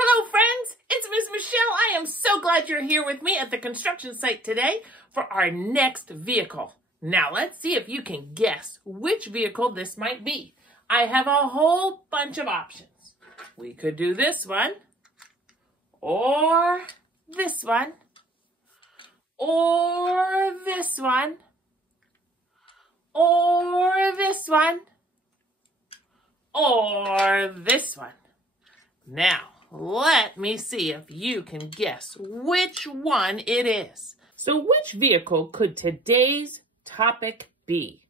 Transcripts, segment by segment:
Hello friends, it's Miss Michelle. I am so glad you're here with me at the construction site today for our next vehicle. Now let's see if you can guess which vehicle this might be. I have a whole bunch of options. We could do this one, or this one, or this one, or this one, or this one. Now, let me see if you can guess which one it is. So which vehicle could today's topic be?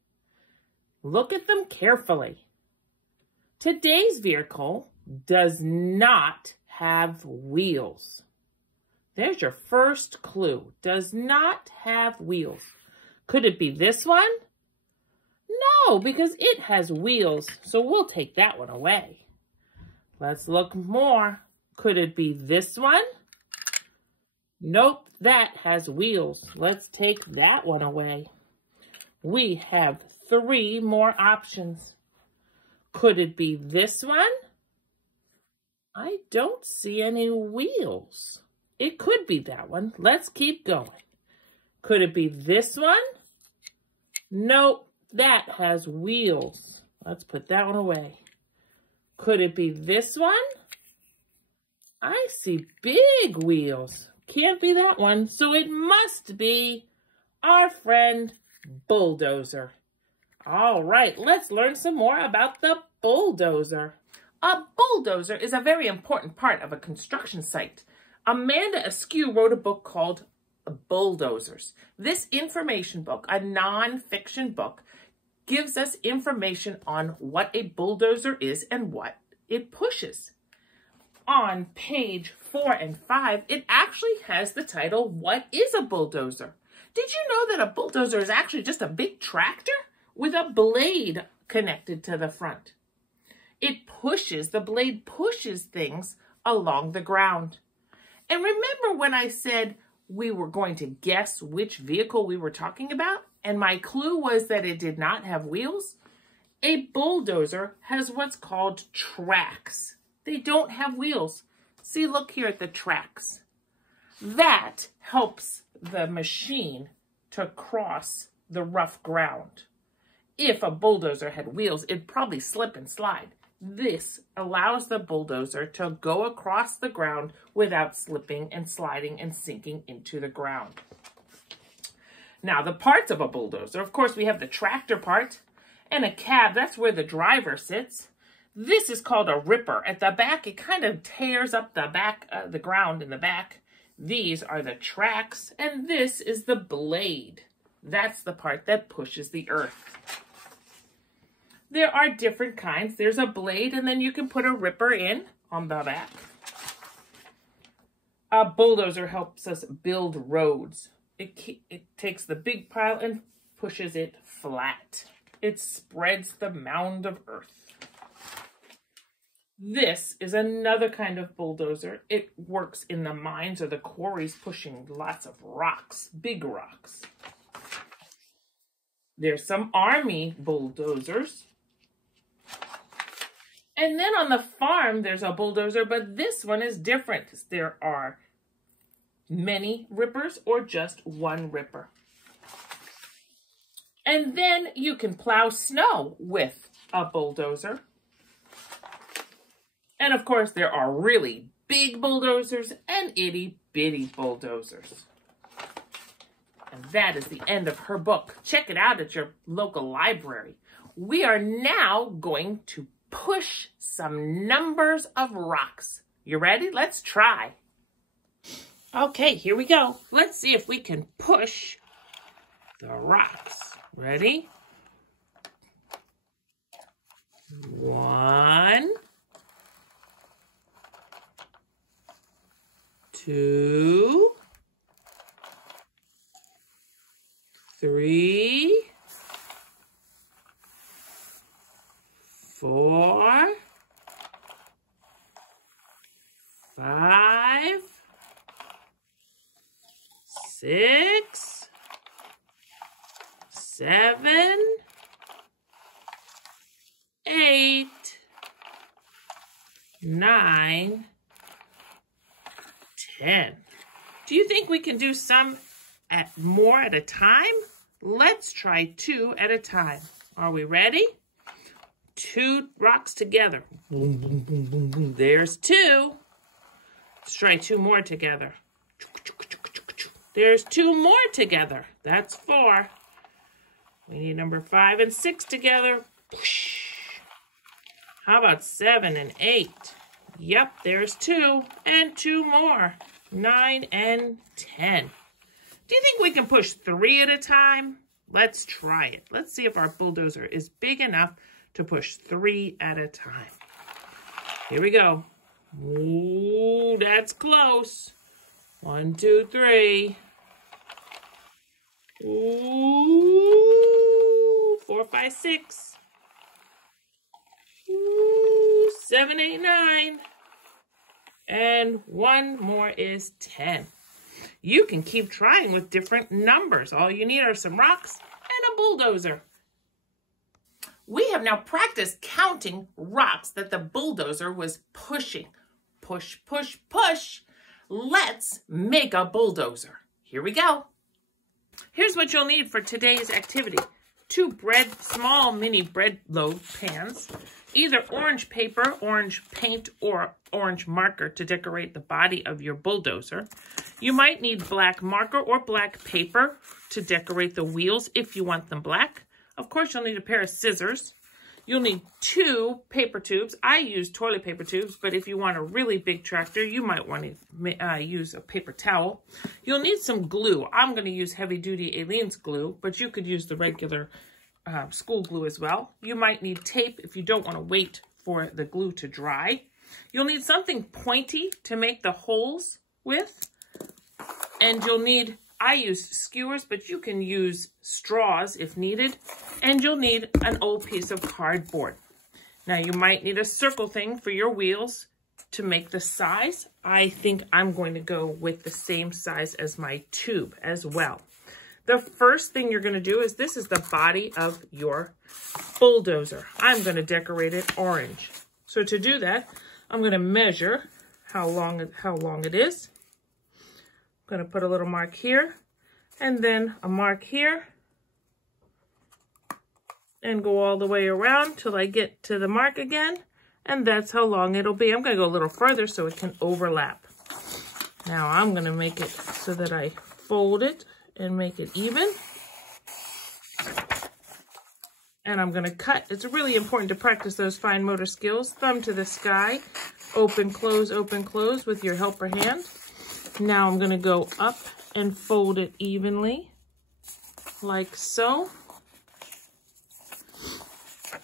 Look at them carefully. Today's vehicle does not have wheels. There's your first clue. Does not have wheels. Could it be this one? No, because it has wheels, so we'll take that one away. Let's look more. Could it be this one? Nope, that has wheels. Let's take that one away. We have 3 more options. Could it be this one? I don't see any wheels. It could be that one. Let's keep going. Could it be this one? Nope, that has wheels. Let's put that one away. Could it be this one? I see big wheels. Can't be that one, so it must be our friend Bulldozer. All right, let's learn some more about the bulldozer. A bulldozer is a very important part of a construction site. Amanda Askew wrote a book called Bulldozers. This information book, a non-fiction book, gives us information on what a bulldozer is and what it pushes. On page 4 and 5, it actually has the title, What is a Bulldozer? Did you know that a bulldozer is actually just a big tractor with a blade connected to the front? The blade pushes things along the ground. And remember when I said we were going to guess which vehicle we were talking about? And my clue was that it did not have wheels? A bulldozer has what's called tracks. They don't have wheels. See, look here at the tracks. That helps the machine to cross the rough ground. If a bulldozer had wheels, it'd probably slip and slide. This allows the bulldozer to go across the ground without slipping and sliding and sinking into the ground. Now, the parts of a bulldozer, of course, we have the tractor part and a cab. That's where the driver sits. This is called a ripper. At the back, it kind of tears up the ground in the back. These are the tracks, and this is the blade. That's the part that pushes the earth. There are different kinds. There's a blade, and then you can put a ripper in on the back. A bulldozer helps us build roads. It takes the big pile and pushes it flat. It spreads the mound of earth. This is another kind of bulldozer. It works in the mines or the quarries, pushing lots of rocks, big rocks. There's some army bulldozers. And then on the farm, there's a bulldozer, but this one is different. There are many rippers or just one ripper. And then you can plow snow with a bulldozer. And of course, there are really big bulldozers and itty-bitty bulldozers. And that is the end of her book. Check it out at your local library. We are now going to push some numbers of rocks. You ready? Let's try. Okay, here we go. Let's see if we can push the rocks. Ready? 1, 2, 3, 4, 5, 6, 7, 8, 9, 10. Do you think we can do some more at a time? Let's try 2 at a time. Are we ready? 2 rocks together. Boom, boom, boom, boom, boom. There's 2. Let's try 2 more together. There's 2 more together. That's 4. We need number 5 and 6 together. How about 7 and 8? Yep, there's 2 and 2 more. 9 and 10. Do you think we can push 3 at a time? Let's try it. Let's see if our bulldozer is big enough to push 3 at a time. Here we go. Ooh, that's close. 1, 2, 3. Ooh, 4, 5, 6. Ooh, 7, 8, 9. And 1 more is 10. You can keep trying with different numbers. All you need are some rocks and a bulldozer. We have now practiced counting rocks that the bulldozer was pushing. Push, push, push. Let's make a bulldozer. Here we go. Here's what you'll need for today's activity. 2 small mini bread loaf pans, either orange paper, orange paint, or orange marker to decorate the body of your bulldozer. You might need black marker or black paper to decorate the wheels if you want them black. Of course, you'll need a pair of scissors. You'll need 2 paper tubes. I use toilet paper tubes, but if you want a really big tractor, you might want to use a paper towel. You'll need some glue. I'm going to use heavy-duty Aleene's glue, but you could use the regular school glue as well. You might need tape if you don't want to wait for the glue to dry. You'll need something pointy to make the holes with, and you'll need, I use skewers, but you can use straws if needed, and you'll need an old piece of cardboard. Now you might need a circle thing for your wheels to make the size. I think I'm going to go with the same size as my tube as well. The first thing you're going to do is, this is the body of your bulldozer. I'm going to decorate it orange. So to do that, I'm going to measure how long it is. I'm going to put a little mark here and then a mark here and go all the way around till I get to the mark again. And that's how long it'll be. I'm going to go a little further so it can overlap. Now I'm going to make it so that I fold it and make it even. And I'm going to cut. It's really important to practice those fine motor skills. Thumb to the sky, open, close with your helper hand. Now I'm going to go up and fold it evenly, like so.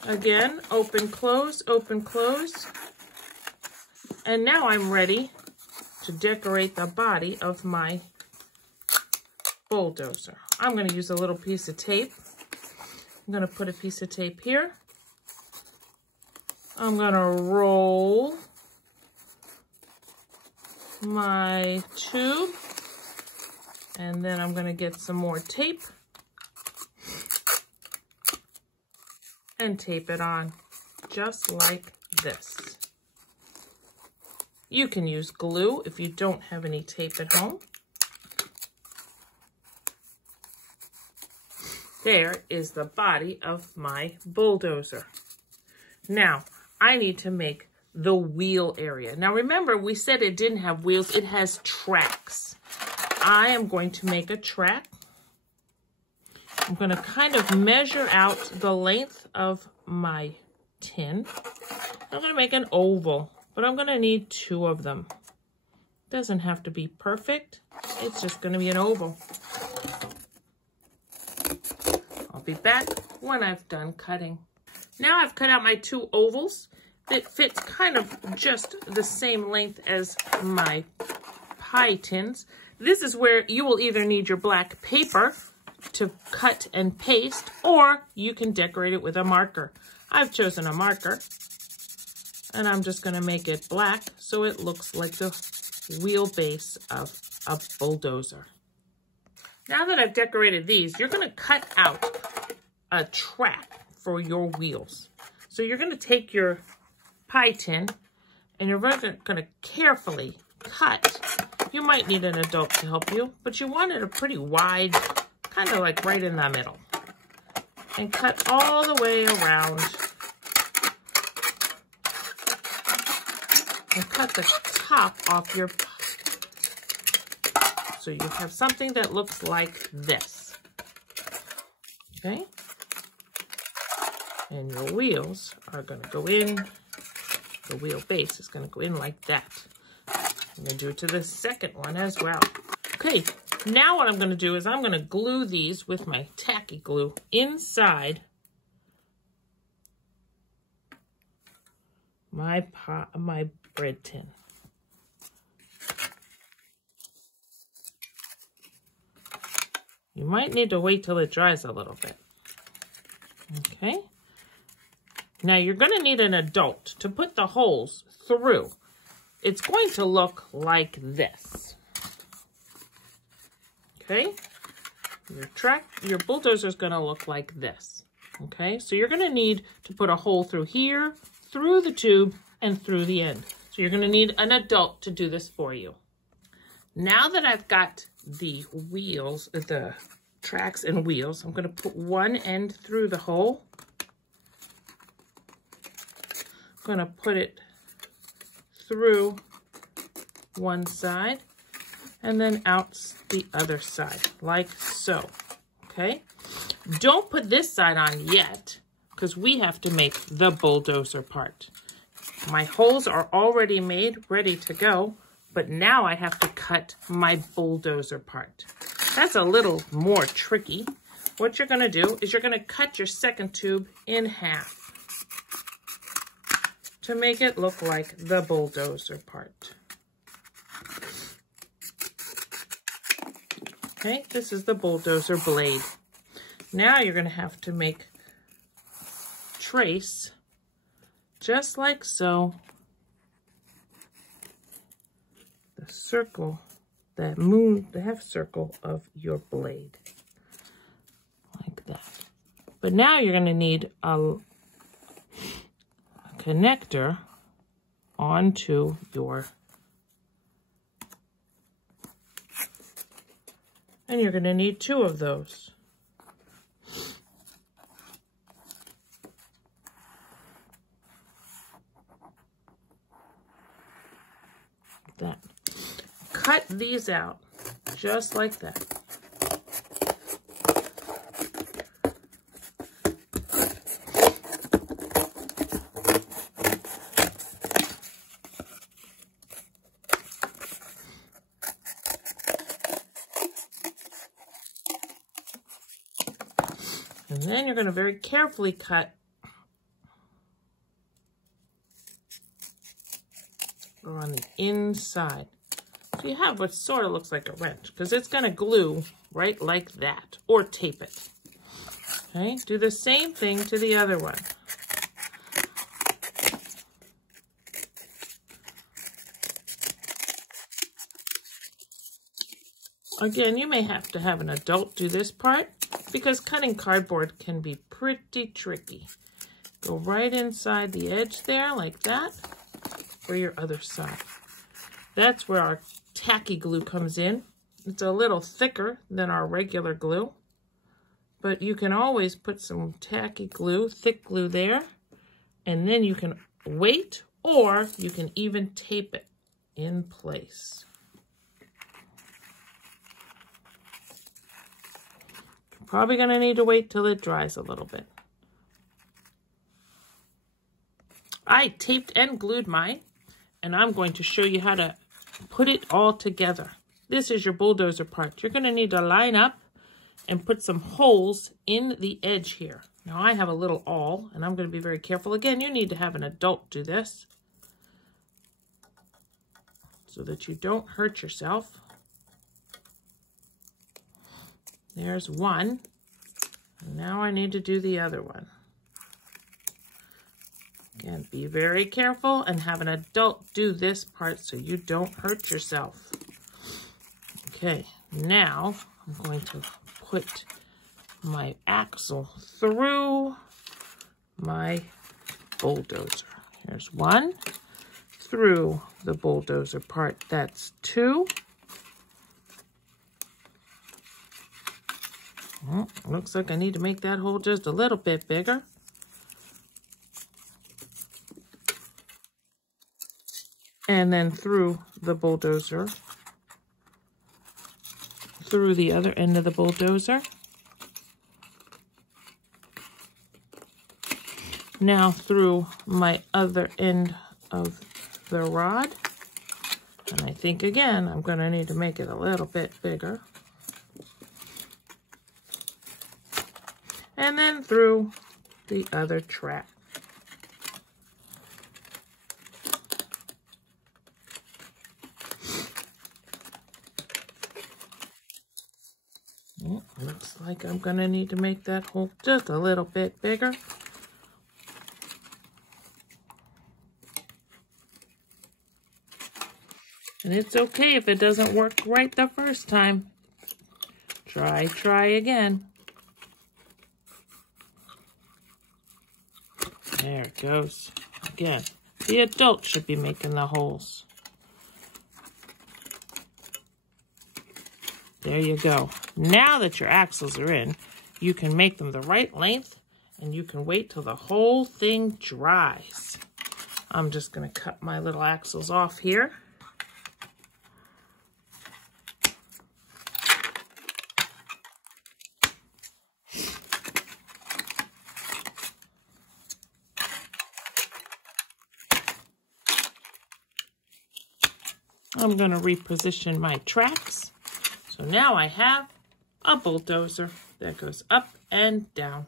Again, open, close. And now I'm ready to decorate the body of my bulldozer. I'm going to use a little piece of tape. I'm going to put a piece of tape here. I'm going to roll my tube, and then I'm going to get some more tape and tape it on just like this. You can use glue if you don't have any tape at home. There is the body of my bulldozer. Now, I need to make the wheel area. Now, remember, we said it didn't have wheels. It has tracks. I am going to make a track. I'm going to kind of measure out the length of my tin. I'm going to make an oval, but I'm going to need 2 of them. Doesn't have to be perfect. It's just going to be an oval. I'll be back when I've done cutting. Now I've cut out my 2 ovals that fits kind of just the same length as my pie tins. This is where you will either need your black paper to cut and paste, or you can decorate it with a marker. I've chosen a marker, and I'm just going to make it black so it looks like the wheelbase of a bulldozer. Now that I've decorated these, you're going to cut out a track for your wheels. So you're going to take your pie tin and you're going to carefully cut you might need an adult to help you, but you want it a pretty wide, kind of like right in the middle. And cut all the way around. And cut the top off your pot. So you have something that looks like this. Okay? And your wheels are going to go in. The wheel base is going to go in like that. I'm going to do it to the second one as well. Okay, now what I'm going to do is I'm going to glue these with my tacky glue inside my bread tin. You might need to wait till it dries a little bit. Okay. Now you're going to need an adult to put the holes through. It's going to look like this. Okay. Your bulldozer is going to look like this. Okay. So you're going to need to put a hole through here, through the tube, and through the end. So you're going to need an adult to do this for you. Now that I've got the wheels, the tracks and wheels, I'm going to put one end through the hole. I'm going to put it through one side and then out the other side, like so. Okay? Don't put this side on yet, because we have to make the bulldozer part. My holes are already made, ready to go, but now I have to cut my bulldozer part. That's a little more tricky. What you're going to do is you're going to cut your second tube in half to make it look like the bulldozer part. Okay, this is the bulldozer blade. Now you're going to have to make trace just like so. The circle, the half circle of your blade, like that. But now you're going to need a connector onto your, and you're going to need 2 of those. That. Cut these out just like that. And then you're going to very carefully cut on the inside. So you have what sort of looks like a wrench, because it's going to glue right like that, or tape it. Okay, do the same thing to the other one. Again, you may have to have an adult do this part, because cutting cardboard can be pretty tricky. Go right inside the edge there, like that, for your other side. That's where our tacky glue comes in. It's a little thicker than our regular glue, but you can always put some tacky glue, thick glue there, and then you can wait, or you can even tape it in place. You're probably going to need to wait till it dries a little bit. I taped and glued mine, and I'm going to show you how to put it all together. This is your bulldozer part. You're going to need to line up and put some holes in the edge here. Now I have a little awl, and I'm going to be very careful. Again, you need to have an adult do this so that you don't hurt yourself. There's one. And now I need to do the other one. Again, be very careful and have an adult do this part so you don't hurt yourself. Okay, now I'm going to put my axle through my bulldozer. Here's one through the bulldozer part. That's 2. Oh, looks like I need to make that hole just a little bit bigger. And then through the bulldozer, through the other end of the bulldozer. Now through my other end of the rod. And I think again, I'm going to need to make it a little bit bigger. And then through the other track. Looks like I'm going to need to make that hole just a little bit bigger. And it's okay if it doesn't work right the first time. Try again. There it goes. Again, the adult should be making the holes. There you go. Now that your axles are in, you can make them the right length and you can wait till the whole thing dries. I'm just going to cut my little axles off here. I'm going to reposition my tracks. So now I have a bulldozer that goes up and down.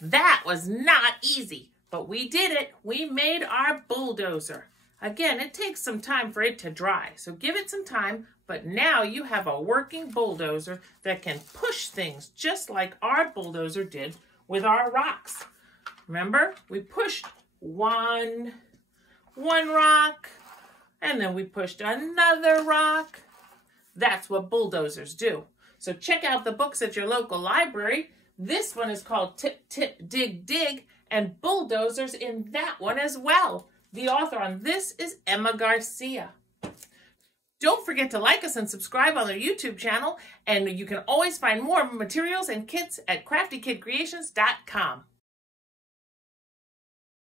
That was not easy, but we did it. We made our bulldozer. Again, it takes some time for it to dry, so give it some time, but now you have a working bulldozer that can push things just like our bulldozer did with our rocks. Remember, we pushed one rock, and then we pushed another rock. That's what bulldozers do. So check out the books at your local library. This one is called Tip, Tip, Dig, Dig, and bulldozers in that one as well. The author on this is Emma Garcia. Don't forget to like us and subscribe on our YouTube channel, and you can always find more materials and kits at CraftyKidCreations.com.